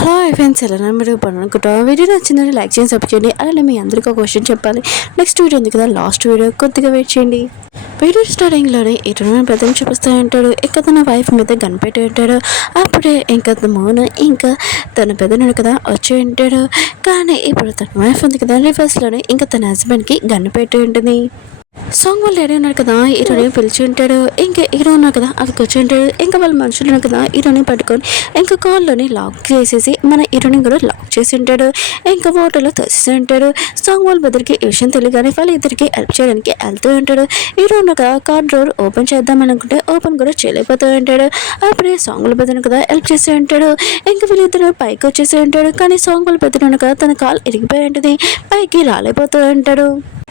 Hello friends, ఎలా మీరు పనుకుంటా video నచ్చిందని లైక్ చేసి సపోర్ట్ చేయండి. అలానే మీ అందరికీ ఒక క్వశ్చన్ చెప్పాలి. నెక్స్ట్ వీడియో ఉంది కదా, లాస్ట్ వీడియో కొద్దిగా వెయిట్ చేయండి. వీడియో స్టార్టింగ్లోనే ఇటు ప్రథమ చూపిస్తూ ఉంటాడు. ఇంకా తన వైఫ్ మీద కనిపెట్టి ఉంటాడు. అప్పుడే ఇంకా మోన ఇంకా తన పెద్దనుడు కదా వచ్చి ఉంటాడు. కానీ ఇప్పుడు తన వైఫ్ ఉంది కదా, రివర్స్లోనే ఇంకా తన హస్బెండ్కి గన్ను పెట్టి ఉంటుంది. సాంగ్ వాళ్ళు డాడీ ఉన్నారు కదా, హీరోని పిలిచి ఉంటాడు. ఇంకా హీరో ఉన్నారు కదా, అవి కూర్చుంటాడు. ఇంకా వాళ్ళ మనుషులు ఉన్నారు కదా, హీరోని పట్టుకొని ఇంకా కాల్లోని లాక్ చేసేసి మన హీరోని కూడా లాక్ చేసి ఉంటాడు. ఇంకా వాటర్లో తోసేసి ఉంటాడు. సాంగ్ వాళ్ళ బెదరికి ఈ విషయం తెలియగానే వాళ్ళ ఇద్దరికి హెల్ప్ చేయడానికి వెళ్తూ ఉంటాడు. హీరో ఉన్న కదా కార్ డోర్ ఓపెన్ చేద్దాం అనుకుంటే ఓపెన్ కూడా చేయలేకపోతూ ఉంటాడు. అప్పుడే సాంగ్ వాళ్ళ బెదరు కదా హెల్ప్ చేసి ఉంటాడు. ఇంకా వీళ్ళిద్దరు పైకి వచ్చేసి ఉంటాడు. కానీ సాంగ్ వాళ్ళ బెదరు ఉన్న కదా తన కాల్ ఇరిగిపోయి ఉంటుంది. పైకి రాలేకపోతూ ఉంటాడు.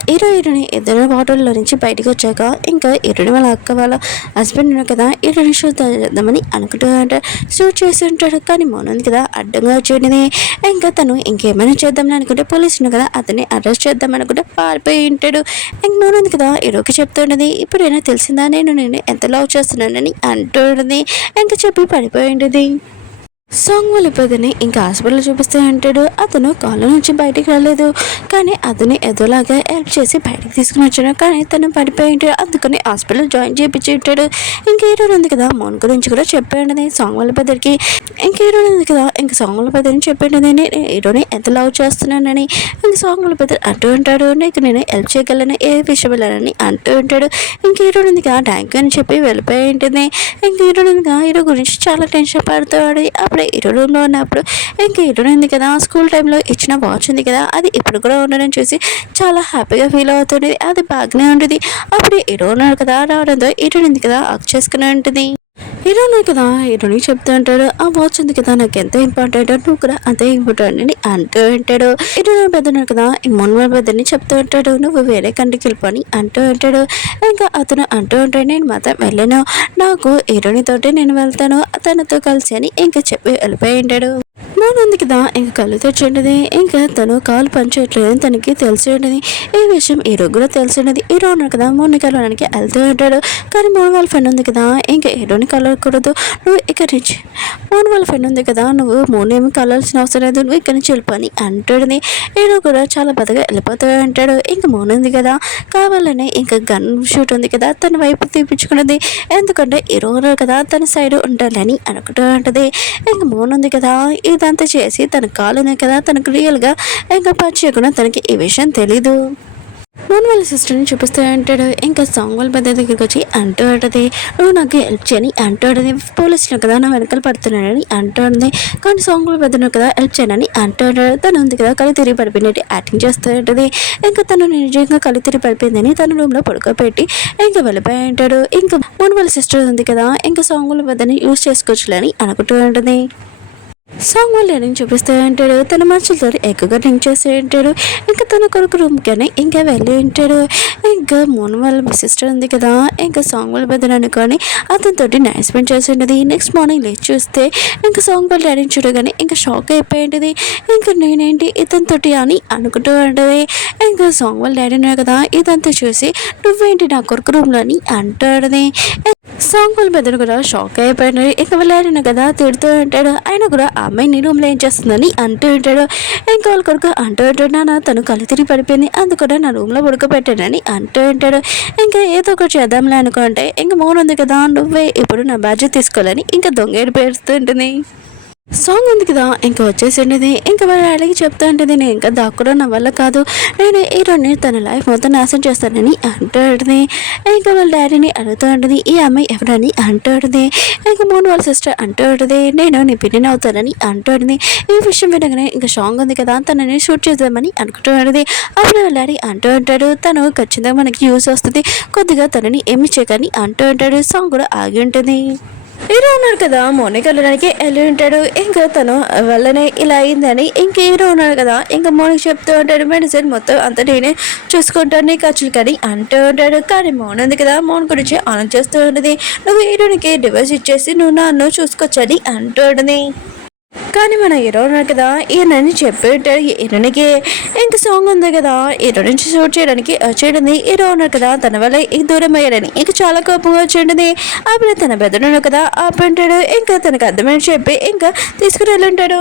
హీరోని ఇద్దరు వాటర్లో నుంచి బయటకు వచ్చాక ఇంకా హీరోని వాళ్ళ అక్క వాళ్ళ హస్బెండ్ ఉన్నారు కదా, హీరోని షూట్ చేద్దామని అనుకుంటూ ఉంటాడు. షూట్ చేసి ఉంటాడు. కానీ మౌనంది కదా అడ్డంగా వచ్చేటిది. ఇంకా తను ఇంకేమైనా చేద్దామని అనుకుంటే పోలీసులు కదా అతన్ని అరెస్ట్ చేద్దాం అనుకుంటే పారిపోయి ఉంటాడు. ఇంక మౌనంది కదా హీరోకి చెప్తుండది, ఇప్పుడైనా తెలిసిందా నేను ఎంత లవ్ చేస్తున్నానని అంటుండది. ఇంకా చెప్పి పడిపోయి ఉంటుంది. సాంగ్ వాళ్ళ పెద్దని ఇంకా హాస్పిటల్ చూపిస్తూ ఉంటాడు. అతను కాళ్ళ నుంచి బయటికి రాలేదు. కానీ అతని ఎదులాగా హెల్ప్ చేసి బయటికి తీసుకుని వచ్చాడు. కానీ తను పడిపోయి ఉంటాడు. అందుకని హాస్పిటల్ జాయిన్ చేయించి ఉంటాడు. ఇంక హీరోని ఉంది కదా మోన్ గురించి కూడా చెప్పండి సాంగ్ వాళ్ళ పెద్దరికి. ఇంక హీరోని ఉంది కదా ఇంకా సాంగ్ వాళ్ళ పెద్దని చెప్పండి, నేను హీరోని ఎంత లవ్ చేస్తున్నానని. ఇంక సాంగ్ వాళ్ళ పెద్ద అంటూ ఉంటాడు, నీకు నేను హెల్ప్ చేయగలను, ఏ విషయం వెళ్ళాలని అంటూ ఉంటాడు. ఇంక హీరోని ఉంది కదా థ్యాంక్ యూ అని చెప్పి వెళ్ళిపోయి ఉంటుంది. ఇంక హీరోని ఉంది కదా హీరో గురించి చాలా టెన్షన్ పడుతాడు. అప్పుడు హీరో రూమ్లో ఉన్నప్పుడు ఇంకా హీరో ఉంది కదా స్కూల్ టైంలో ఇచ్చిన వాచ్ ఉంది కదా, అది ఇప్పుడు కూడా ఉండడం చూసి చాలా హ్యాపీగా ఫీల్ అవుతుంది. అది బాగానే ఉంటుంది. అప్పుడు హీరో ఉన్నాడు కదా రావడంతో హీరో ఉంది కదా హక్ చేసుకుని ఉంటుంది. హీరో ఉన్నాయి కదా హీరోని చెప్తూ ఉంటాడు, ఆ వాచ్ ఉంది కదా నాకు ఎంత ఇంపార్టెంట్, నువ్వు కూడా అంతే ఇంపార్టెంట్ అని అంటూ ఉంటాడు. హీరో పెద్దన్నాడు కదా ఈ మొన్న పెద్దని చెప్తూ ఉంటాడు, నువ్వు వేరే కంటికి వెళ్ళిపోని అంటూ ఉంటాడు. ఇంకా అతను అంటూ ఉంటాడు, నేను మాత్రం వెళ్ళాను, నాకు హీరోనితోటి నేను వెళ్తాను తనతో కలిసి అని ఇంకా చెప్పి వెళ్ళిపోయి ఉంటాడు. మౌనంది కదా ఇంకా కళ్ళు తెచ్చిండది. ఇంకా తను కాలు పనిచేయట్లేదని తనకి తెలిసి ఉండదు. ఈ విషయం హీరో కూడా తెలిసి ఉండదు. హీరో ఉన్నాడు కదా మౌని కలవడానికి వెళ్తూ ఉంటాడు. కానీ మౌన్ వాళ్ళ ఫ్రెండ్ ఉంది కదా ఇంకా హీరోని కలవకూడదు, నువ్వు ఇక్కడి నుంచి మౌన్ వాళ్ళ ఫ్రెండ్ ఉంది కదా నువ్వు మౌన్ ఏమి కలవాల్సిన అవసరం లేదు, నువ్వు ఇక్కడి నుంచి వెళ్ళిపోని అంటాడని. హీరో కూడా చాలా బాధగా వెళ్ళిపోతూ ఉంటాడు. ఇంకా మౌన్ ఉంది కదా కావాలని ఇంకా గన్ షూట్ ఉంది కదా తన వైపు తీపించుకున్నది. ఎందుకంటే హీరో కదా తన సైడ్ ఉండాలని అనుకుంటూ ఉంటుంది. ఇంకా మౌన్ ఉంది కదా ఇదంతా చేసి తన కాలునే కదా తనకు రియల్గా ఇంకా పని చేయకుండా తనకి ఈ విషయం తెలీదు. మోన్ వాళ్ళ సిస్టర్ని చూపిస్తూ ఉంటాడు. ఇంకా సాంగ్ వాళ్ళ పెద్ద దగ్గరికి వచ్చి అంటూ ఉంటుంది, నువ్వు నాకు హెల్ప్ చేయని అంటాడుది, పోలీసులు కదా నా వెనకాల పడుతున్నాడని అంటుంది. కానీ సాంగ్ వాళ్ళ పెద్దను కదా హెల్ప్ చేయనని అంటాడు. తను ఉంది కదా కళ్ళు తిరిగి పడిపోయినట్టు యాక్టింగ్ చేస్తూ ఉంటుంది. ఇంకా తను నిజంగా కళ్ళు తిరిగి పడిపోయిందని తన రూమ్లో పడుకోబెట్టి ఇంకా వెళ్ళిపోయి ఉంటాడు. ఇంకా మోన్ వాళ్ళ సిస్టర్ ఉంది కదా ఇంకా సాంగ్ వాళ్ళ పెద్దని యూజ్ చేసుకోవచ్చులని అనుకుంటూ ఉంటుంది. సాంగ్ వాళ్ళు డ్రింక్ చూపిస్తూ ఉంటాడు. తన మనుషులతో ఎక్కువగా డ్రింక్ చేస్తూ ఉంటాడు. ఇంకా తన కొడుకు రూమ్కని ఇంకా వెళ్ళి ఉంటాడు. ఇంకా మోన్ వాళ్ళ సిస్టర్ ఉంది కదా ఇంకా సాంగ్ వాళ్ళ పెద్ద అనుకొని అతనితో నైట్ స్పెండ్ చేసి ఉంటుంది. నెక్స్ట్ మార్నింగ్ లేచి చూస్తే ఇంకా సాంగ్ వాళ్ళ డాడీని చూడగానే ఇంకా షాక్ అయిపోయి ఉంటుంది. ఇంకా నేనేంటి ఇతనితోటి అని అనుకుంటూ ఉంటుంది. ఇంకా సాంగ్ వాళ్ళ డాడీ ఉన్నారు కదా ఇదంతా చూసి నువ్వేంటి నా కొడుకు రూమ్లో అని అంటాడది. సాంగ్ వాళ్ళ పెద్దను కూడా షాక్ అయిపోయినాడు. ఇక వెళ్ళాడిన కదా తిడుతూ ఉంటాడు. ఆయన కూడా ఆ అమ్మాయి నీ రూమ్లో ఏం చేస్తుందని అంటూ ఉంటాడు. ఇంకా వాళ్ళ కొడుకు అంటూ ఉంటాడు, నాన్న తను కళ్ళు తిరిగి పడిపోయింది అందుకనే నా రూమ్లో ఉడకబెట్టానని అంటూ ఉంటాడు. ఇంకా ఏదో ఒకటి చేద్దాంలే అనుకుంటే ఇంకా మౌన్ ఉంది కదా నువ్వే ఇప్పుడు నా బాధ్యత తీసుకోవాలని ఇంకా దొంగేడు పేరుస్తూ ఉంటుంది. సాంగ్ ఉంది కదా ఇంకా వచ్చేసిండేది. ఇంకా వాళ్ళ డాడీకి చెప్తూ ఉంటుంది, నేను ఇంకా దాక్కుడా నా వల్ల కాదు, నేను హీరోని తన లైఫ్ మొత్తం నాశనం చేస్తానని అంటాడుది. ఇంకా వాళ్ళ డాడీని అడుగుతూ ఉంటుంది, ఈ అమ్మాయి ఎవరని అంటాడుది. ఇంకా మోన్ వాళ్ళ సిస్టర్ అంటాడుది, నేను నీ పిన్ని అవుతానని అంటాడుది. ఈ విషయం వినగానే ఇంకా సాంగ్ ఉంది కదా తనని షూట్ చేద్దామని అనుకుంటాడుది. అప్పుడు వాళ్ళ డాడీ అంటూ ఉంటాడు, తను ఖచ్చితంగా మనకి యూస్ వస్తుంది, కొద్దిగా తనని ఏమి చేయకని అంటూ ఉంటాడు. సాంగ్ కూడా ఆగి ఉంటుంది. హీరో ఉన్నాడు కదా మోని కలడానికి వెళ్ళి ఉంటాడు. ఇంకా తను వల్లనే ఇలా అయిందని ఇంకా హీరో ఉన్నాడు కదా ఇంకా మోనికి చెప్తూ ఉంటాడు, మెడిసిన్ మొత్తం అంతా నేనే చూసుకుంటాను నీ ఖర్చులు కానీ అంటూ ఉంటాడు. కానీ మోన్ ఉంది కదా మోన్ గురించి ఆన్ చేస్తూ ఉంటుంది, నువ్వు హీరోనికి డివైస్ ఇచ్చేసి నువ్వు నన్ను చూసుకోవచ్చని అంటూ ఉంటుంది. కానీ మన హీరో ఉన్నాడు కదా ఈయనని చెప్పి ఉంటాడు హీరోనికి. ఇంకా సాంగ్ ఉంది కదా హీరో నుంచి షూట్ చేయడానికి వచ్చేయండి. హీరో ఉన్నాడు కదా తన వల్ల దూరం అయ్యాడని ఇంకా చాలా కోపంగా వచ్చేయండి. అప్పుడు తన పెద్దడు కదా ఆపంటాడు. ఇంకా తనకు అర్థమని చెప్పి ఇంకా తీసుకుని వెళ్ళి ఉంటాడు.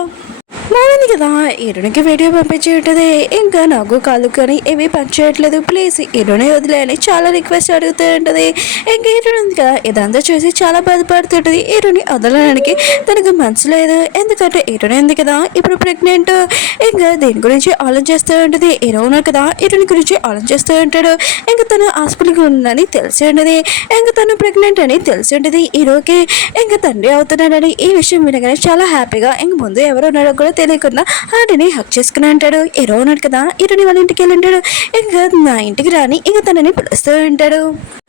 బాగుంది కదా. హీరోనికి వీడియో పంపించి ఉంటుంది. ఇంకా నాకు కాళ్ళు కానీ ఏవి పనిచేయట్లేదు, ప్లీజ్ హీరోని వదిలేయని చాలా రిక్వెస్ట్ అడుగుతూ ఉంటుంది. ఇంకా హీరోని ఉంది కదా, ఇదంతా చూసి చాలా బాధపడుతుంటుంది. హీరోని వదలడానికి తనకు మనసు లేదు, ఎందుకంటే హీరోని ఉంది కదా ఇప్పుడు ప్రెగ్నెంట్. ఇంకా దీని గురించి ఆలోచిస్తూ ఉంటుంది. హీరో ఉన్నారు కదా, హీరోని గురించి ఆలోచిస్తూ ఉంటాడు. ఇంకా తను హాస్పిటల్కి ఉందని తెలిసి ఉంటుంది. ఇంకా తను ప్రెగ్నెంట్ అని తెలిసి ఉంటుంది హీరోకి. ఇంకా తండ్రి అవుతున్నాడని ఈ విషయం వినగానే చాలా హ్యాపీగా ఇంక ముందు ఎవరు ఉన్నాడో కూడా తెలియకుండా ఆడిని హక్ చేసుకుని అంటాడు. హీరో ఉన్నాడు కదా, హీరోని వాళ్ళ ఇంటికి వెళ్ళి ఉంటాడు. ఇంకా నా ఇంటికి రాని ఇంకా తనని పిలుస్తూ ఉంటాడు.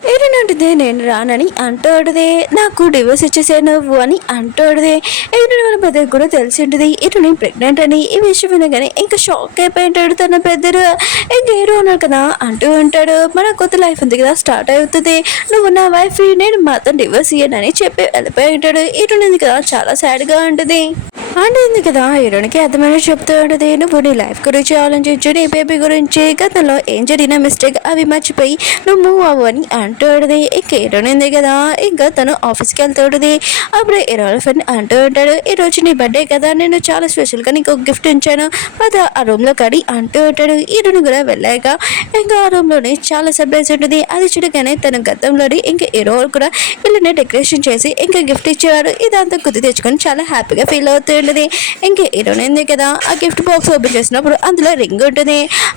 హీరోని అంటుంది నేను రానని అంటాడుదే, నాకు డివోర్స్ ఇచ్చేసే నువ్వు అని అంటాడుదే. హీరోని వాళ్ళ పెద్దకి కూడా తెలిసి ఉంటుంది హీరోని ప్రెగ్నెంట్ అని. ఈ విషయం వినగానే ఇంకా షాక్ అయిపోయి ఉంటాడు తన పెద్దరు. ఇంకా హీరో ఉన్నాడు కదా అంటూ ఉంటాడు, మన కొత్త లైఫ్ ఉంది కదా స్టార్ట్ అవుతుంది, నువ్వు నా వైఫ్, నేను మాత్రం డివోర్స్ ఇయ్యనని చెప్పి వెళ్ళిపోయి ఉంటాడు. హీరోని ఉంది కదా చాలా సాడ్గా ఉంటుంది. అంటుంది కదా హీరోనికి అర్థమైన చెప్తూ ఉంటుంది, నువ్వు నీ లైఫ్ గురించి ఆలోచించు, నీ బేబీ గురించి, గతంలో ఏం జరిగిన మిస్టేక్ అవి మర్చిపోయి నువ్వు మూవ్ అవ్వు అని అంటుంది. ఇంకా హీరోని ఉంది కదా, ఇంకా తను ఆఫీస్కి వెళ్తుంటుంది. అప్పుడు హీరో ఫ్రెండ్ అంటూ ఉంటాడు, ఈరోజు నీ బర్త్డే కదా, నేను చాలా స్పెషల్గా నీకు ఒక గిఫ్ట్ ఇచ్చాను పద ఆ రూమ్లో కడి అంటూ ఉంటాడు. హీరోని కూడా వెళ్ళాక ఇంకా ఆ రూమ్లోనే చాలా సర్ప్రైజ్ ఉంటుంది. అది చూడగానే తన గతంలోని ఇంకా హీరో కూడా ఇల్లుని డెకరేషన్ చేసి ఇంకా గిఫ్ట్ ఇచ్చేవాడు. ఇదంతా గుర్తు తెచ్చుకొని చాలా హ్యాపీగా ఫీల్ అవుతూ ఉంటుంది. ఇంకా హీరోయిన్ ఉంది కదా, ఆ గిఫ్ట్ బాక్స్ ఓపెన్ చేసినప్పుడు అందులో రింగ్ ఉంటుంది.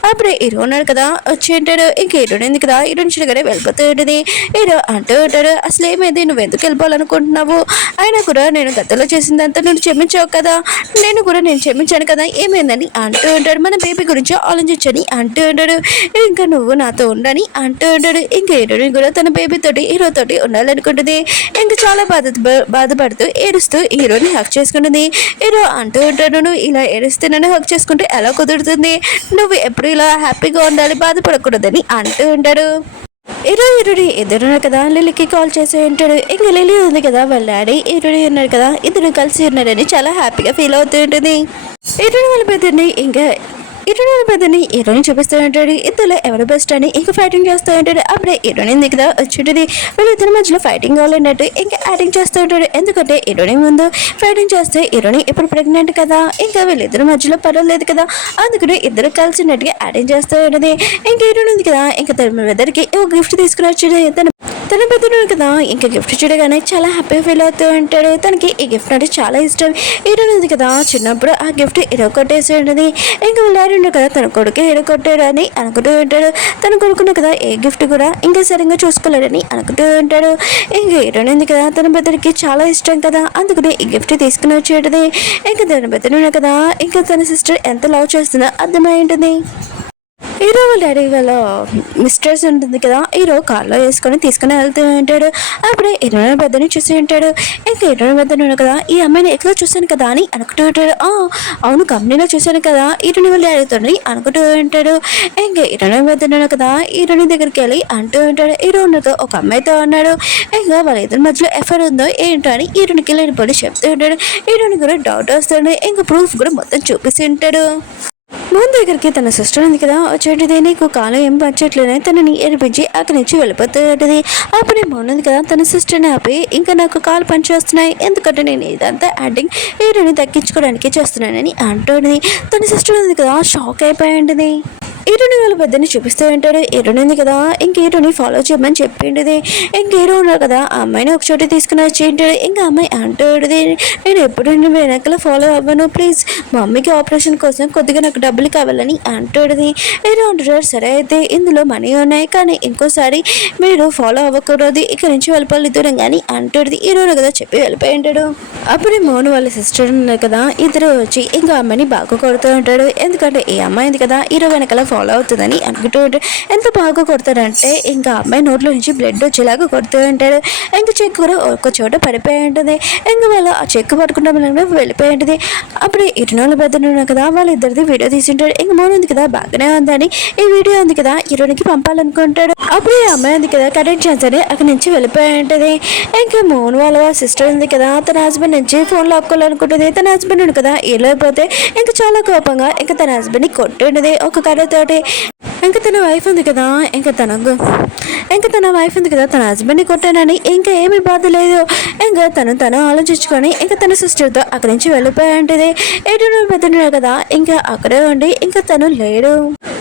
అప్పుడు హీరో ఉన్నాడు కదా వచ్చి ఉంటాడు. ఇంకా హీరోయిన్ ఉంది కదా, హీరోయిన్ చూడగానే వెళ్ళిపోతూ ఉంటుంది. హీరో అంటూ ఉంటాడు, అసలు ఏమైంది, నువ్వు ఎందుకు వెళ్ళిపోవాలనుకుంటున్నావు, అయినా కూడా నేను గతంలో చేసిందంతా నువ్వు క్షమించావు కదా, నేను క్షమించాను కదా, ఏమైందని అంటూ ఉంటాడు. మన బేబీ గురించి ఆలోచించని అంటూ ఉంటాడు. ఇంకా నువ్వు నాతో ఉండని అంటూ ఉంటాడు. ఇంకా హీరోయిన్ కూడా తన బేబీ తోటి హీరో తోటి ఉండాలనుకుంటుంది. ఇంకా చాలా బాధపడుతూ ఏడుస్తూ హీరోని హక్ చేసుకుంటుంది. హీరో అంటూ ఉంటాడు, నువ్వు ఇలా ఏడుస్తే నన్ను హక్ చేసుకుంటే ఎలా కుదురుతుంది, నువ్వు ఎప్పుడు ఇలా హ్యాపీగా ఉండాలి, బాధపడకూడదని అంటూ ఉంటాడు. హీరోని ఇద్దరు కదా లిలీకి కాల్ చేసి ఉంటాడు. ఇంకా లిలీ ఉంది కదా వాళ్ళ డాడీ హీరోని ఉన్నారు కదా, ఇద్దరు కలిసి ఉన్నారని చాలా హ్యాపీగా ఫీల్ అవుతూ ఉంటుంది. హీరోని వాళ్ళ పెద్దని ఇంకా పెద్దని హీరోని చూపిస్తూ ఉంటాడు. ఇద్దరు ఎవరు బెస్ట్ అని ఇంకా ఫైటింగ్ చేస్తూ ఉంటాడు. అప్పుడే హీరోని దగ్గర వచ్చి వీళ్ళిద్దరి మధ్యలో ఫైటింగ్ కావాలన్నట్టు ఇంకా యాక్టింగ్ చేస్తూ ఉంటాడు. ఎందుకంటే హీరోని ముందు ఫైటింగ్ చేస్తే హీరోని ఇప్పుడు ప్రెగ్నెంట్ కదా, ఇంకా వీళ్ళిద్దరి మధ్యలో పర్వాలేదు కదా, అందుకని ఇద్దరు కలిసినట్టుగా యాక్టింగ్ చేస్తూ ఉంటుంది. ఇంకా హీరోని ఉంది కదా, ఇంకా తన ఇద్దరికి ఒక గిఫ్ట్ తీసుకుని వచ్చి తన పెద్దడు కదా, ఇంకా గిఫ్ట్ చూడగానే చాలా హ్యాపీగా ఫీల్ అవుతూ ఉంటాడు. తనకి ఈ గిఫ్ట్ అంటే చాలా ఇష్టం. హీరోని ఉంది కదా, చిన్నప్పుడు ఆ గిఫ్ట్ హీరో కొట్టేసి ఉంటుంది. ఇంకా వెళ్ళాడు కదా, తన కొడుకు హీరో కొట్టాడు అని అనుకుంటూ ఉంటాడు. తన కొడుకును కదా ఏ గిఫ్ట్ కూడా ఇంకా సరిగ్గా చూసుకోలేడని అనుకుంటూ ఉంటాడు. ఇంకా హీరోని ఉంది కదా, తన పెద్దడికి చాలా ఇష్టం కదా, అందుకని ఈ గిఫ్ట్ తీసుకుని వచ్చేటది. ఇంకా తన పెద్దడు కదా, ఇంకా తన సిస్టర్ ఎంత లవ్ చేస్తుందో అర్థమై ఉంటుంది. హీరో వాళ్ళ డాడీ వాళ్ళ మిస్టర్స్ ఉంటుంది కదా, హీరో కార్లో వేసుకొని తీసుకుని వెళ్తూ ఉంటాడు. అప్పుడే హీరోని పెద్దని చూసి ఉంటాడు. ఇంకా హీరోని పెద్దను కదా, ఈ అమ్మాయిని ఎక్కడ చూశాను కదా అని అనుకుంటూ ఉంటాడు. అవును కంపెనీలో చూశాను కదా, హీరోని వాళ్ళ డాడీతో అనుకుంటూ ఉంటాడు. ఇంకా హీరోని పెద్దను కదా హీరోని దగ్గరికి వెళ్ళి అంటూ ఉంటాడు, హీరో ఉన్నతో ఒక అమ్మాయితో అన్నాడు. ఇంకా వాళ్ళ ఇద్దరి మధ్యలో ఎఫర్ ఉందో ఏంటో అని హీరోనికి లేనిపోయి చెప్తూ ఉంటాడు. హీరోని కూడా డౌట్ వస్తాడు. ఇంకా ప్రూఫ్ కూడా మొత్తం చూపిస్తూ ఉంటాడు. మోహన్ దగ్గరికి తన సిస్టర్ ఉంది కదా వచ్చేటిది, నీకు కాలం ఏం పచ్చట్లేదని తనని ఏడిపించి అక్కడి నుంచి వెళ్ళిపోతుంది. అప్పుడే మోహన్ ఉంది కదా తన సిస్టర్ని ఆపి, ఇంకా నాకు కాలు పనిచేస్తున్నాయి, ఎందుకంటే నేను ఇదంతా యాక్టింగ్ హీరోని దక్కించుకోవడానికి చేస్తున్నానని అంటుంది. తన సిస్టర్ ఉంది కదా షాక్ అయిపోయి ఉంటుంది. హీరోని వాళ్ళ పెద్దని చూపిస్తూ ఉంటాడు. హీరోని ఉంది కదా, ఇంక హీరోని ఫాలో చేయమని చెప్పిండేది. ఇంక హీరో ఉన్నారు కదా, ఆ అమ్మాయిని ఒక చోట తీసుకుని వచ్చి ఉంటాడు. ఇంకా అమ్మాయి అంటుంది, నేను ఎప్పుడు వెనకాల ఫాలో అవ్వను, ప్లీజ్ మా మమ్మీకి ఆపరేషన్ కోసం కొద్దిగా నాకు డబ్బులు కావాలని అంటుంది. హీరో అంటాడు, సరే అయితే ఇందులో మనీ ఉన్నాయి, కానీ ఇంకోసారి మీరు ఫాలో అవ్వకూడదు, ఇక్కడ నుంచి వెళ్ళిపోవాలి దూరం కానీ అంటుంది. హీరోని కదా చెప్పి వెళ్ళిపోయి ఉంటాడు. అప్పుడే మోహన్ వాళ్ళ సిస్టర్ ఉన్నారు కదా, ఇద్దరు వచ్చి ఇంకా అమ్మాయిని బాగా కొడుతూ ఉంటాడు. ఎందుకంటే ఈ అమ్మాయి ఉంది కదా హీరో వెనకాల ఫాలో అవుతుందని అనుకుంటూ ఉంటాడు. ఎంత బాగా కొడతాడంటే ఇంకా అమ్మాయి నోట్లో నుంచి బ్లడ్ వచ్చేలాగా కొడుతూ ఉంటాడు. ఇంకా చెక్కు కూడా ఒక చోట పడిపోయి ఉంటుంది. ఇంకా వాళ్ళు ఆ చెక్కు పట్టుకుంటే వెళ్ళిపోయి ఉంటుంది. అప్పుడు ఇరునోళ్ళ పెద్దలు కదా వాళ్ళిద్దరిది వీడియో తీసుంటాడు. ఇంకా మోహన్ ఉంది కదా బాగానే ఉందని ఈ వీడియో ఉంది కదా హీరోనికి పంపాలనుకుంటాడు. అప్పుడు ఈ అమ్మాయి ఉంది కదా కరెక్ట్ చేస్తే అక్కడి నుంచి వెళ్ళిపోయి ఉంటుంది. ఇంకా మోహన్ వాళ్ళ సిస్టర్ ఉంది కదా తన హస్బెండ్ నుంచి ఫోన్ లాక్కోవాలనుకుంటుంది. తన హస్బెండ్ ఉంది కదా వెళ్ళిపోతే ఇంకా చాలా కోపంగా ఇంకా తన హస్బెండ్ని కొట్టిండేది ఒక కర్రతోటి. ఇంకా తన వైఫ్ ఉంది కదా ఇంకా ఇంకా తన వైఫ్ ఉంది కదా, తన హస్బెండ్ని కొట్టానని ఇంకా ఏమీ బాధ లేదు. ఇంకా తను ఆలోచించుకొని ఇంకా తన సిస్టర్తో అక్కడి నుంచి వెళ్ళిపోయి ఉంటుంది. ఎటు పెద్దడు కదా ఇంకా అక్కడే ఉండి ఇంకా తను లేడు.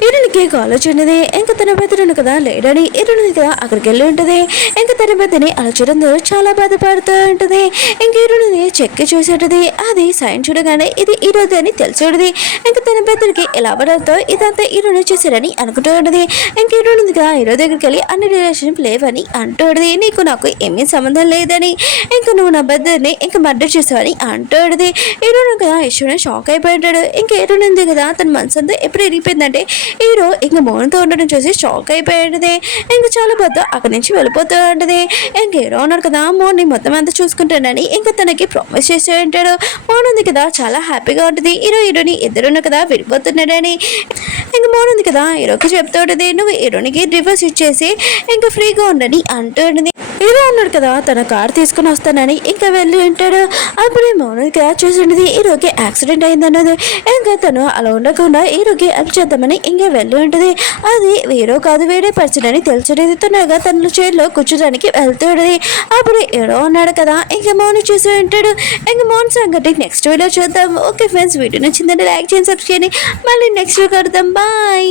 ఇరునికి కాలేజ్ ఉన్నది. ఇంకా తన పెద్దడు కదా లేడని ఇరుని కదా అక్కడికి వెళ్ళి ఉంటుంది. ఇంకా తన పెద్దని అలా చూడంతో చాలా బాధపడుతూ ఉంటుంది. ఇంక ఇరుని చెక్ చూసేటది. అది సైన్ చూడగానే ఇది ఈరోజు అని తెలిసి ఉంటుంది. ఇంకా తన పెద్దడికి ఎలా పడతో ఇదంతా ఈరోజు చేశారని అనుకుంటూ ఉంటుంది. ఇంక ఈరోజు కదా ఈరోజు దగ్గరికి వెళ్ళి అన్ని రిలేషన్షిప్ లేవని అంటూడది. నీకు నాకు ఏమీ సంబంధం లేదని, ఇంక నువ్వు నా పెద్దని ఇంకా మర్డర్ చేసావని అంటూడది. ఈరోజు కదా ఈశ్వరుని షాక్ అయిపోయింటాడు. ఇంకా ఈరోజు ఉంది కదా తన మనసు అంతా ఎప్పుడు ఎరిగిపోయిందంటే హీరో ఇంకా మౌనంతో ఉండడం చూసి షాక్ అయిపోయింది. ఇంకా చాలా పెద్ద అక్కడి నుంచి వెళ్ళిపోతూ ఉంటుంది. ఇంక హీరో ఉన్నాడు కదా మౌని మొత్తం అంతా చూసుకుంటానని ఇంకా తనకి ప్రామిస్ చేస్తూ ఉంటాడు. మౌన్ ఉంది కదా చాలా హ్యాపీగా ఉంటుంది. హీరోని ఇద్దరున్న కదా విడిపోతున్నాడని. ఇంకా మౌన్ ఉంది కదా హీరోకి చెప్తూ ఉంటుంది, నువ్వు హీరోనికి డివోర్స్ ఇచ్చేసి ఇంకా ఫ్రీగా ఉండని అంటూ ఉంటుంది. హీరో ఉన్నాడు కదా తన కార్ తీసుకుని వస్తానని ఇంకా వెళ్ళి ఉంటాడు. అప్పుడే మౌనం కదా చూసి ఉంటుంది హీరోకి యాక్సిడెంట్ అయిందన్నది. ఇంకా తను అలా ఉండకుండా హీరోకి హెల్ప్ చేద్దామని ఇంకా వెళ్ళి ఉంటుంది. అది హీరో కాదు వేరే పర్సన్ అని తెలిసేది. తొందరగా తన చైర్లో కూర్చోడానికి వెళ్తూ ఉంటుంది. అప్పుడు హీరో ఉన్నాడు కదా ఇంకా మౌన్ చూసి ఉంటాడు. ఇంకా మౌన్ సంగతి నెక్స్ట్ వీడియో చూద్దాం. ఓకే ఫ్రెండ్స్, వీడియో నచ్చిందంటే లైక్ చేయండి, సబ్స్క్రైబ్ చేయండి. మళ్ళీ నెక్స్ట్ వీడియో కడదాం. బాయ్.